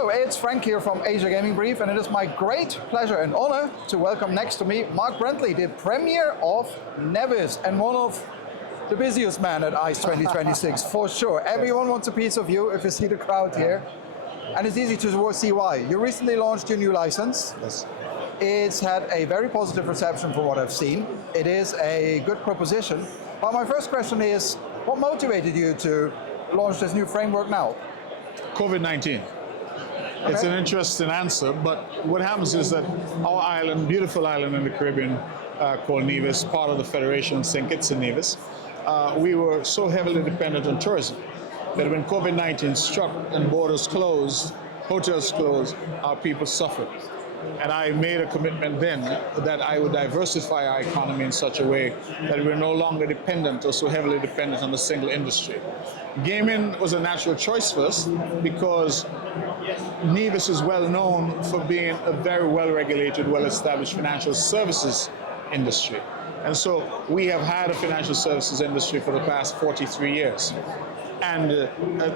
Hello, it's Frank here from Asia Gaming Brief, and it is my great pleasure and honor to welcome next to me Mark Brantley, the Premier of Nevis, and one of the busiest man at ICE 2026, for sure. Everyone wants a piece of you if you see the crowd here, and it's easy to see why. You recently launched your new license. Yes. It's had a very positive reception from what I've seen. It is a good proposition, but my first question is, what motivated you to launch this new framework now? COVID-19. Okay. It's an interesting answer, but what happens is that our island, beautiful island in the Caribbean called Nevis, part of the Federation, St. Kitts and Nevis, we were so heavily dependent on tourism that when COVID-19 struck and borders closed, hotels closed, our people suffered. And I made a commitment then that I would diversify our economy in such a way that we're no longer dependent or so heavily dependent on a single industry. Gaming was a natural choice for us because Nevis is well known for being a very well-regulated, well-established financial services industry. And so we have had a financial services industry for the past 43 years and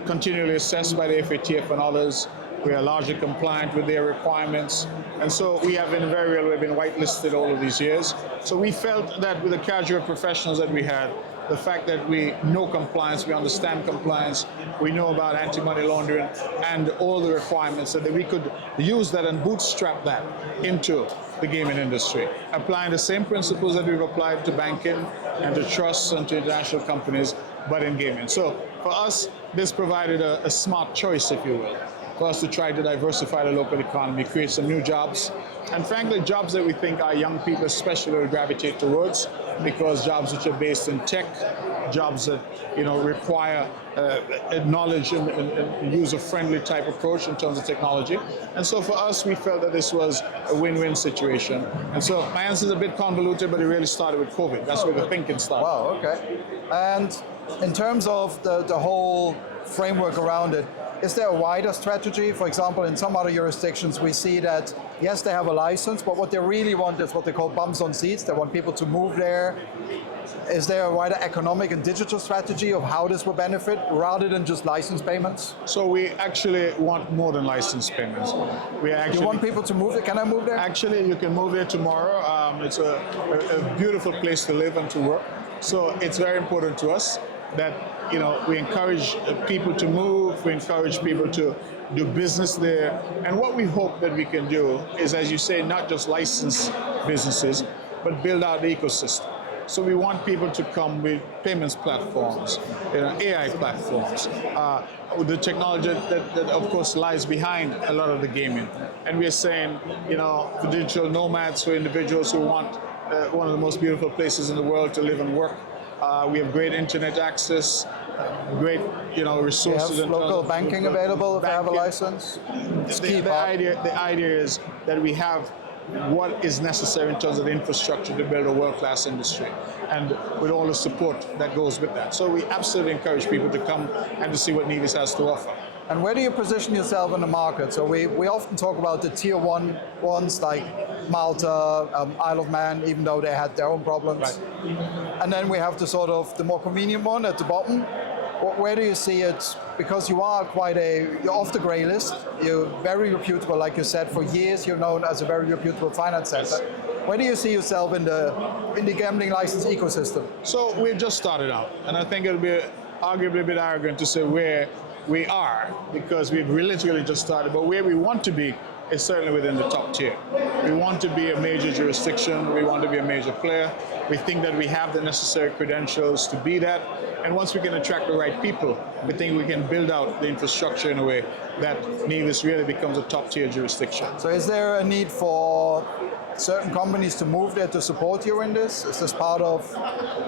continually assessed by the FATF and others. We are largely compliant with their requirements. And so we have been we've been whitelisted all of these years. So we felt that with the casual professionals that we had, the fact that we know compliance, we understand compliance, we know about anti-money laundering and all the requirements, that we could use that and bootstrap that into the gaming industry, applying the same principles that we've applied to banking and to trusts and to international companies, but in gaming. So for us, this provided a smart choice, if you will, for us to try to diversify the local economy, create some new jobs, and frankly, jobs that we think our young people especially will gravitate towards, because jobs which are based in tech, jobs that require knowledge and user-friendly type approach in terms of technology. And so for us, we felt that this was a win-win situation. And so my answer is a bit convoluted, but it really started with COVID. That's where the thinking started. Wow, okay. And in terms of the whole framework around it, is there a wider strategy? For example, in some other jurisdictions, we see that, yes, they have a license, but what they really want is what they call bums on seats. They want people to move there. Is there a wider economic and digital strategy of how this will benefit rather than just license payments? So we actually want more than license payments. You want people to move there? Can I move there? Actually, you can move there tomorrow. It's a beautiful place to live and to work. So it's very important to us that we encourage people to move, we encourage people to do business there. And what we hope that we can do is, as you say, not just license businesses, but build out the ecosystem. So we want people to come with payments platforms, AI platforms, the technology that of course lies behind a lot of the gaming. And we're saying, for digital nomads, for individuals who want one of the most beautiful places in the world to live and work. We have great internet access, great resources. We have local banking available if they have a license. The idea is that we have what is necessary in terms of the infrastructure to build a world-class industry, and with all the support that goes with that. So we absolutely encourage people to come and to see what Nevis has to offer. And where do you position yourself in the market? So we often talk about the tier one ones like Malta, Isle of Man, even though they had their own problems. Right. And then we have the more convenient one at the bottom. Where do you see it? Because you are you're off the grey list. You're very reputable, like you said. For years, you're known as a very reputable finance center. Where do you see yourself in the gambling license ecosystem? So we've just started out, and I think it'll be arguably a bit arrogant to say where we are, because we've literally just started, but where we want to be is certainly within the top tier. We want to be a major jurisdiction, we want to be a major player. We think that we have the necessary credentials to be that, and once we can attract the right people, we think we can build out the infrastructure in a way that Nevis really becomes a top tier jurisdiction. So is there a need for certain companies to move there to support you in this? Is this part of,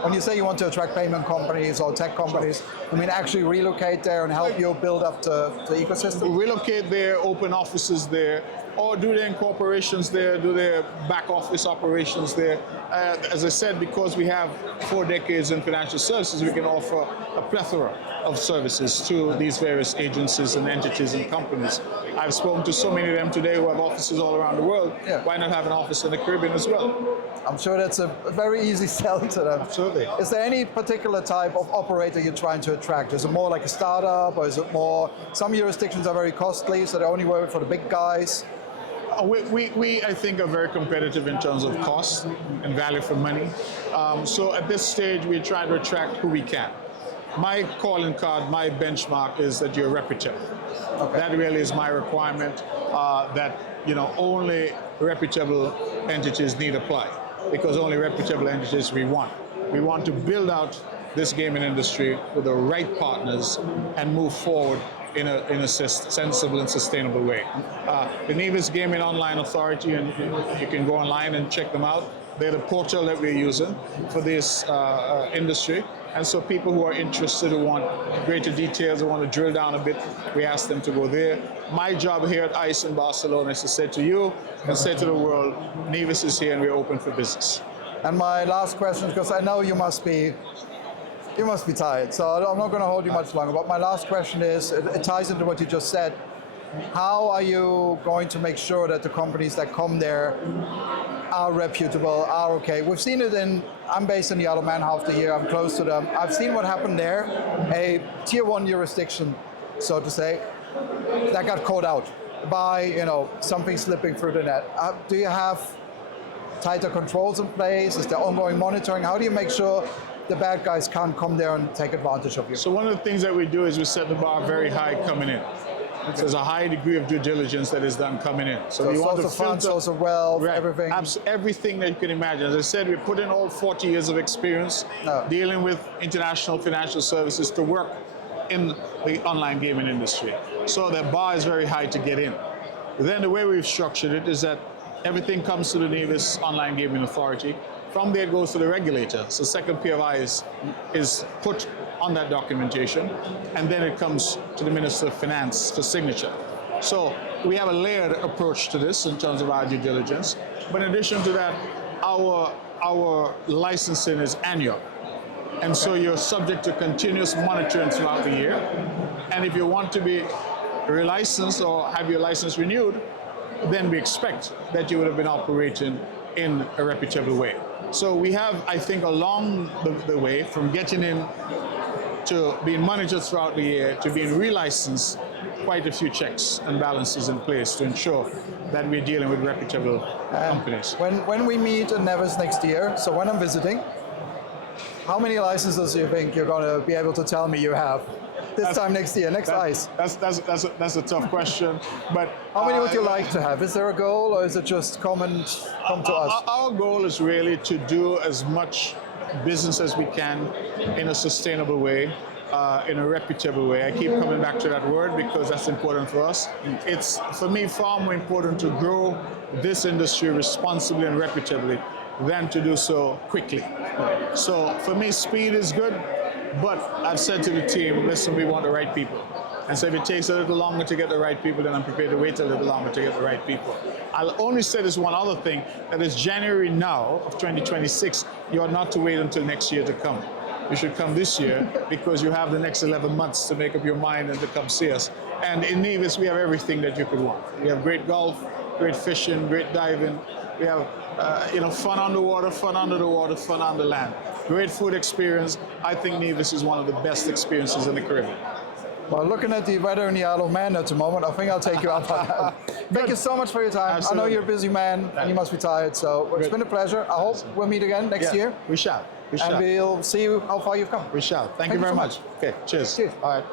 when you say you want to attract payment companies or tech companies, I mean actually relocate there and help you build up the ecosystem? Relocate there, open offices there, or do their incorporations there, do their back office operations there. As I said, because we have 4 decades in financial services, we can offer a plethora of services to these various agencies and entities and companies. I've spoken to so many of them today who have offices all around the world. Yeah. Why not have an office in the Caribbean as well? I'm sure that's a very easy sell to them. Absolutely. Is there any particular type of operator you're trying to attract? Is it more like a startup, or is it more, some jurisdictions are very costly, so they only work for the big guys? We I think, are very competitive in terms of cost and value for money. So at this stage, we're trying to attract who we can. My calling card, my benchmark is that you're reputable. Okay. That really is my requirement, that only reputable entities need apply, because only reputable entities we want. We want to build out this gaming industry with the right partners and move forward in a sensible and sustainable way. The Nevis Gaming Online Authority, and you can go online and check them out. They're the portal that we're using for this industry. And so people who are interested, who want greater details, who want to drill down a bit, we ask them to go there. My job here at ICE in Barcelona is to say to you and say to the world, Nevis is here and we're open for business. And my last question, because I know you must be tired, so I'm not going to hold you much longer, but my last question is, it ties into what you just said. How are you going to make sure that the companies that come there are reputable, are okay? We've seen it I'm based in the Isle of Man half the year, I'm close to them. I've seen what happened there, a tier 1 jurisdiction, so to say, that got caught out by, something slipping through the net. Do you have tighter controls in place? Is there ongoing monitoring? How do you make sure the bad guys can't come there and take advantage of you? So one of the things that we do is we set the bar very high coming in. So there's a high degree of due diligence that is done coming in. So we want to source of funds, filter source of wealth, right, everything. Everything that you can imagine. As I said, we put in all 40 years of experience dealing with international financial services to work in the online gaming industry. So the bar is very high to get in. Then the way we've structured it is that everything comes to the Nevis Online Gaming Authority. From there it goes to the regulator. So second pair of eyes is put on that documentation, and then it comes to the Minister of Finance for signature. So we have a layered approach to this in terms of our due diligence. But in addition to that, our licensing is annual. And so you're subject to continuous monitoring throughout the year. And if you want to be relicensed or have your license renewed, then we expect that you would have been operating in a reputable way. So we have, I think, along the way, from getting in to being monitored throughout the year to being relicensed, quite a few checks and balances in place to ensure that we're dealing with reputable companies. When we meet in Nevis next year, so when I'm visiting, how many licenses do you think you're going to be able to tell me you have this time next year, next ICE? That's a tough question, but how many would you like to have? Is there a goal, or is it just come to us? Our goal is really to do as much business as we can in a sustainable way, in a reputable way. I keep coming back to that word because that's important for us. It's, for me, far more important to grow this industry responsibly and reputably than to do so quickly. So for me, speed is good, but I've said to the team, listen, we want the right people. And so if it takes a little longer to get the right people, then I'm prepared to wait a little longer to get the right people. I'll only say this one other thing, that it's January now of 2026. You are not to wait until next year to come. You should come this year because you have the next 11 months to make up your mind and to come see us. And in Nevis, we have everything that you could want. We have great golf, great fishing, great diving. We have fun on the water, fun under the water, fun on the land. Great food experience. I think Nevis is one of the best experiences in the Caribbean. Well, looking at the weather in the Isle of Man at the moment, I think I'll take you up on that. Thank you so much for your time. Absolutely. I know you're a busy man and you must be tired, so it's been a pleasure. I hope we'll meet again next year. We shall. And we'll see how far you've come. We shall. Thank you very so much. Okay, cheers. Cheers. All right.